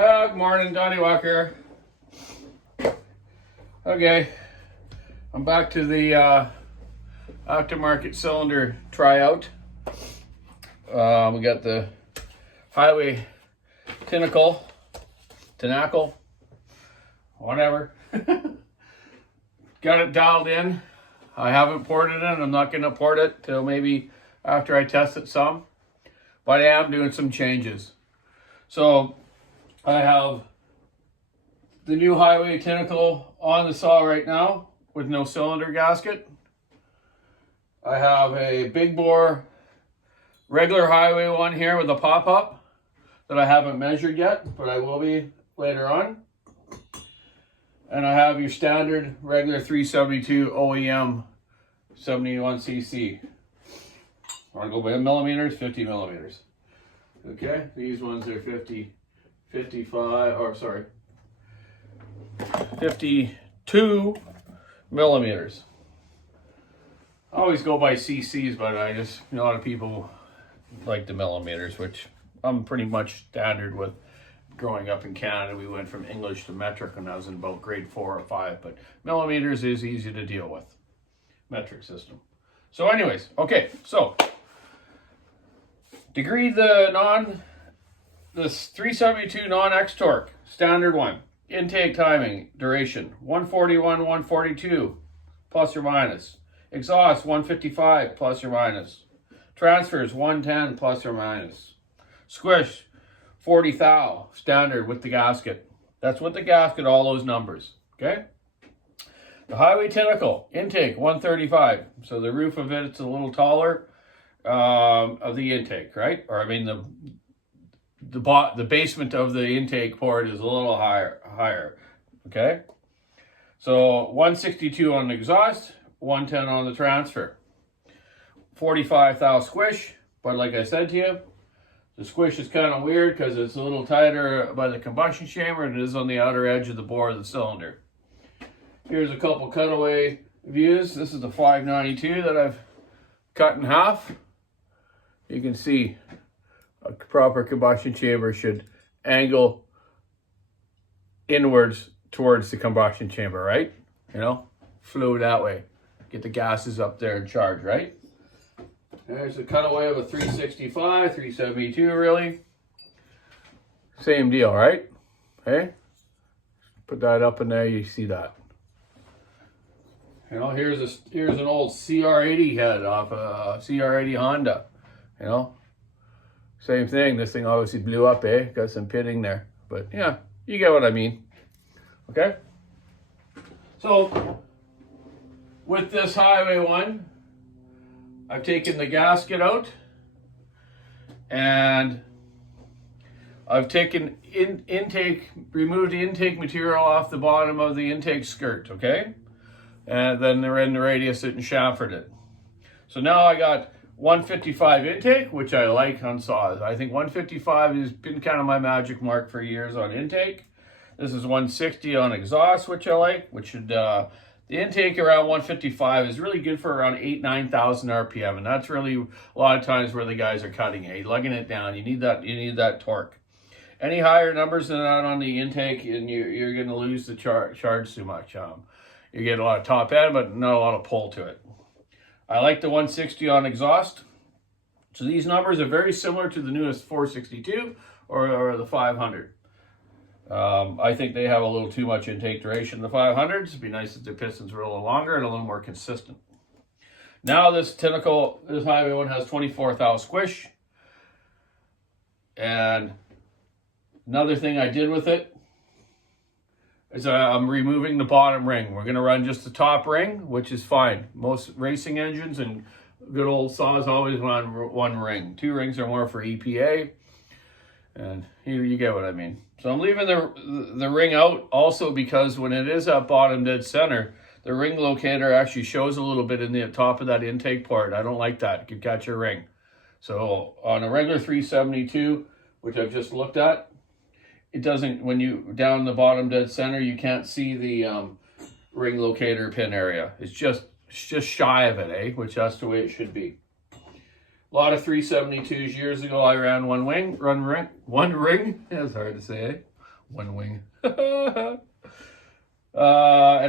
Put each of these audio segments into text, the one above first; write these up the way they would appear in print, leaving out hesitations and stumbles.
Good morning, Donny Walker. Okay, I'm back to the aftermarket cylinder tryout. We got the hyway tinacle, whatever. Got it dialed in. I haven't poured it in. I'm not going to pour it till maybe after I test it some. But I am doing some changes. So I have the new hyway tinacle on the saw right now with no cylinder gasket. I have a big bore regular hyway one here with a pop-up that I haven't measured yet, but I will be later on. And I have your standard regular 372 OEM 71cc. I want to go by millimeters, 50 millimeters. Okay, these ones are 52 millimeters. I always go by cc's, but a lot of people like the millimeters, which I'm pretty much standard with. Growing up in Canada, we went from English to metric when I was in about grade 4 or 5, but millimeters is easy to deal with. Metric system. So anyways, okay, so degree the 372 non-X torque, standard one. Intake timing, duration, 141, 142, plus or minus. Exhaust, 155, plus or minus. Transfers, 110, plus or minus. Squish, 40 thou, standard with the gasket. That's with the gasket, all those numbers, okay? The hyway tinacle, intake, 135. So the roof of it's a little taller of the intake, right? Or I mean the basement of the intake port is a little higher, okay? So 162 on the exhaust, 110 on the transfer. 45 thou squish, but like I said to you, the squish is kind of weird because it's a little tighter by the combustion chamber than it is on the outer edge of the bore of the cylinder. Here's a couple cutaway views. This is the 592 that I've cut in half. You can see a proper combustion chamber should angle inwards towards the combustion chamber, right? You know, flow that way. Get the gases up there and charge, right? There's a cutaway of a 365, 372 really. Same deal, right? Okay? Put that up in there, you see that. You know, here's an old CR80 head off a CR80 Honda. You know? Same thing, this thing obviously blew up, eh? Got some pitting there. But yeah, you get what I mean. Okay? So, with this hyway one, I've taken the gasket out and I've taken removed the intake material off the bottom of the intake skirt, okay? And then they're in the radius it and chamfered it. So now I got 155 intake, which I like on saws. I think 155 has been kind of my magic mark for years on intake. This is 160 on exhaust, which I like, which should, the intake around 155 is really good for around 9,000 RPM, and that's really a lot of times where the guys are cutting it, lugging it down. You need that torque. Any higher numbers than that on the intake, and you're going to lose the charge too much. You get a lot of top end, but not a lot of pull to it. I like the 160 on exhaust. So these numbers are very similar to the newest 462 or the 500. I think they have a little too much intake duration. The 500s, it'd be nice if the pistons were a little longer and a little more consistent. Now this hyway one has 24 thou squish. And another thing I did with it is I'm removing the bottom ring. We're going to run just the top ring, which is fine. Most racing engines and good old saws always run one ring. 2 rings are more for EPA. And you get what I mean. So I'm leaving the ring out also because when it is at bottom dead center, the ring locator actually shows a little bit in the top of that intake port. I don't like that. It could catch your ring. So on a regular 372, which I've just looked at, it doesn't, when you down the bottom dead center, you can't see the ring locator pin area. It's just shy of it, eh? Which that's the way it should be. A lot of 372s years ago, I ran one ring. That's hard to say, eh? one wing. And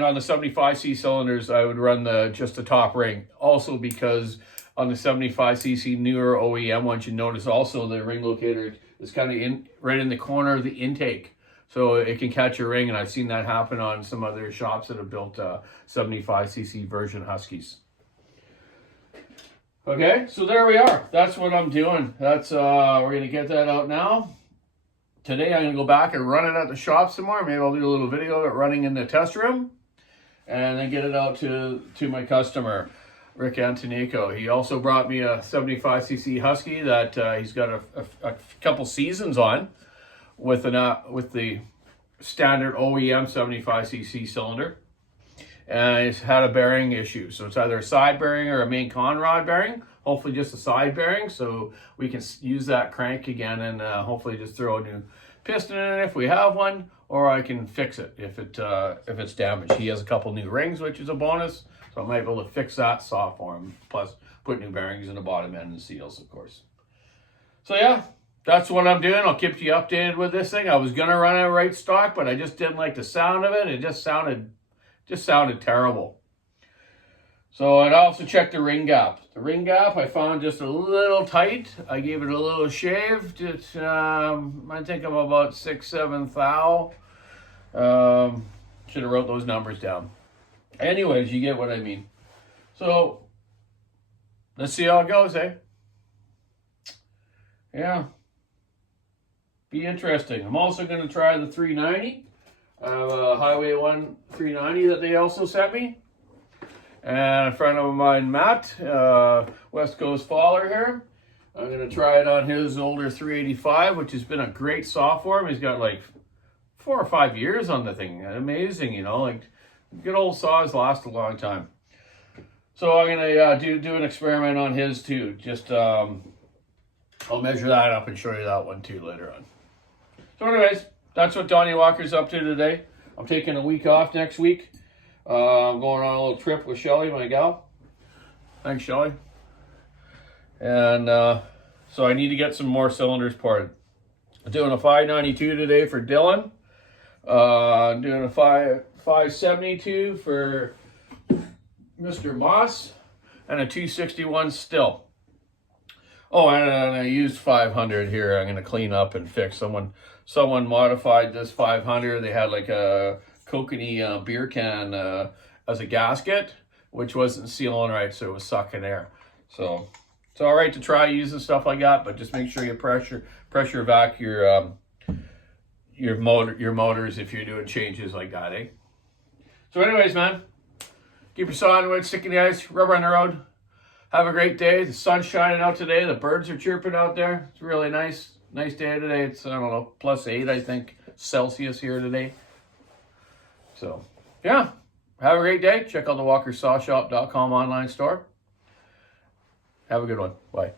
on the 75C cylinders, I would run just the top ring. Also because on the 75cc newer OEM ones, you notice also the ring locator is kind of right in the corner of the intake. So it can catch a ring, and I've seen that happen on some other shops that have built 75cc version Huskies. Okay, so there we are. That's what I'm doing. That's we're gonna get that out now. Today I'm gonna go back and run it at the shop some more. Maybe I'll do a little video of it running in the test room, and then get it out to my customer, Rick Antonico. He also brought me a 75cc Husky that he's got a couple seasons on with the standard OEM 75cc cylinder. And it's had a bearing issue. So it's either a side bearing or a main con rod bearing. Hopefully just a side bearing, so we can use that crank again and hopefully just throw a new piston in it if we have one, or I can fix it if it's damaged. He has a couple new rings, which is a bonus, so I might be able to fix that saw for him. Plus put new bearings in the bottom end and seals, of course. So yeah, that's what I'm doing. I'll keep you updated with this thing. I was gonna run it right stock, but I just didn't like the sound of it. It just sounded terrible. So I'd also check the ring gap. The ring gap I found just a little tight. I gave it a little shave. Just, I think I'm about 6-7 thou. Should have wrote those numbers down. Anyways, you get what I mean. So let's see how it goes, eh? Yeah. Be interesting. I'm also going to try the 390. I have a Hyway 1 390 that they also sent me. And a friend of mine, Matt, West Coast Faller here. I'm going to try it on his older 385, which has been a great saw for him. He's got like 4 or 5 years on the thing. Amazing, you know, like good old saws last a long time. So I'm going to do an experiment on his too. Just, I'll measure that up and show you that one too later on. So anyways, that's what Donny Walker's up to today. I'm taking a week off next week. I'm going on a little trip with Shelly, my gal. Thanks, Shelly. And so I need to get some more cylinders parted. I'm doing a 592 today for Dylan. I'm doing a 572 for Mr. Moss. And a 261 still. Oh, and I used 500 here. I'm going to clean up and fix. Someone modified this 500. They had like a Kokanee beer can as a gasket, which wasn't sealing right, so it was sucking air. So it's all right to try using stuff like that, but just make sure you pressure vac your motors if you're doing changes like that, eh? So anyways, man, keep your saw on the wood, stick in the ice, rubber on the road. Have a great day. The sun's shining out today. The birds are chirping out there. It's really nice. Nice day today. It's, I don't know, +8, I think, Celsius here today. So, yeah. Have a great day. Check out the WalkerSawShop.com online store. Have a good one. Bye.